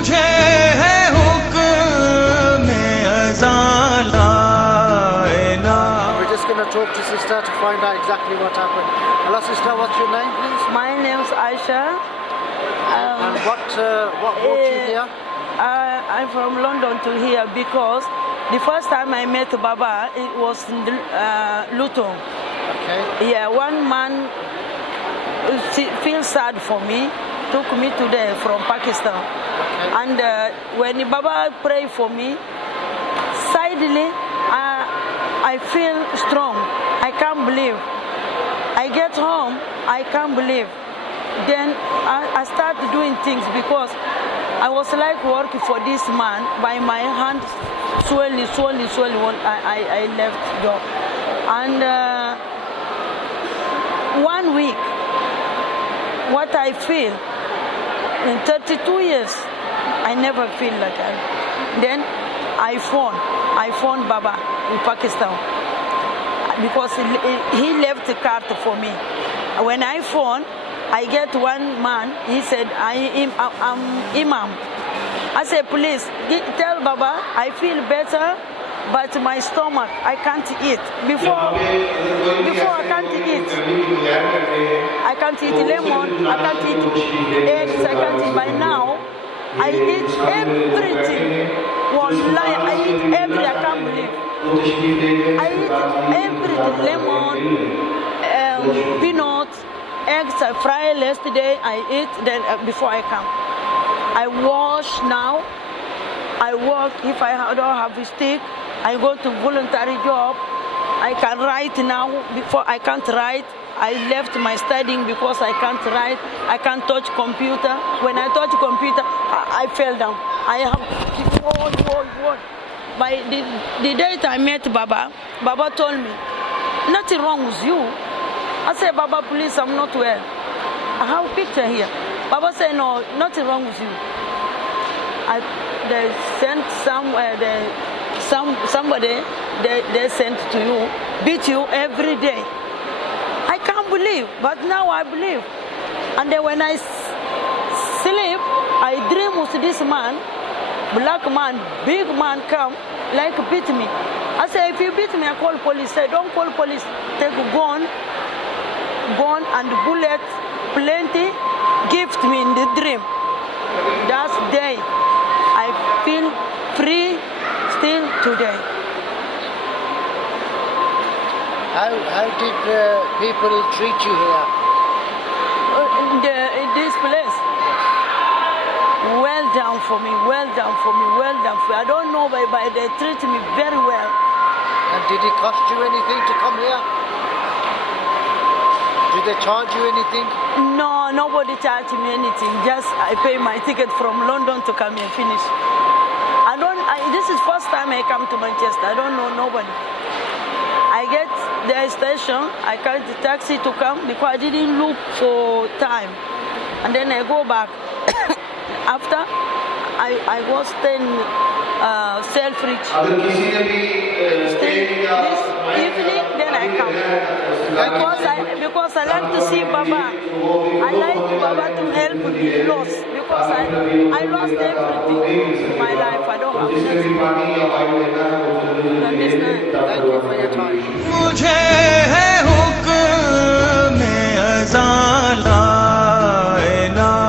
मुझे है हुक्म अज़ालाना. We're just going to talk to sister to find out exactly what happened. Hello sister, what's your name please? My name is Aisha. And what brought you here? I'm from London to here because the first time I met Baba, it was in Luton. Okay. Yeah, one man feels sad for me, took me today from Pakistan. Okay. And when Baba prayed for me, suddenly I feel strong. I can't believe. I get home, I can't believe. Then I start doing things because I was like working for this man by my hand slowly when I left job. And 1 week, what I feel in 32 years, I never feel like that. Then I phoned Baba in Pakistan because he left a card for me. When I phoned, I get one man, he said, I'm Imam. I said, please, tell Baba, I feel better, but my stomach, I can't eat. Before I can't eat. I can't eat lemon, I can't eat eggs, I can't eat. By now, I eat everything. Wallahi, I eat everything, I can't believe. I eat everything, lemon, peanuts, eggs I fried yesterday, I eat, then before I come. I wash now, I work, if I don't have a stick, I go to voluntary job. I can write now, before I can't write. I left my studying because I can't write, I can't touch computer. When I touch computer, I fell down. I have wall. By the date I met Baba, Baba told me, nothing wrong with you. I said, Baba, please, I'm not well. I have a picture here. Baba said, no, nothing wrong with you. They sent somebody, they sent to you, beat you every day. I can't believe, but now I believe. And then when I sleep, I dream with this man, black man, big man come, like beat me. I say, if you beat me, I call police. Say, don't call police. Take a gun and bullet, plenty, gift me in the dream. That day, I feel free still today. How did people treat you here? In this place? Well done for me. I don't know, but they treat me very well. And did it cost you anything to come here? Did they charge you anything? No, nobody charged me anything. Just I pay my ticket from London to come here, finish. This is first time I come to Manchester. I don't know nobody. I get the station, I call the taxi to come because I didn't look for time. And then I go back. After I was staying Selfridge. Stay this evening, then I come. Because I like to see Baba. I like Baba to help me lost. Because I lost everything in my life. I don't have nothing. Thank you for your time. मुझे है हुक्म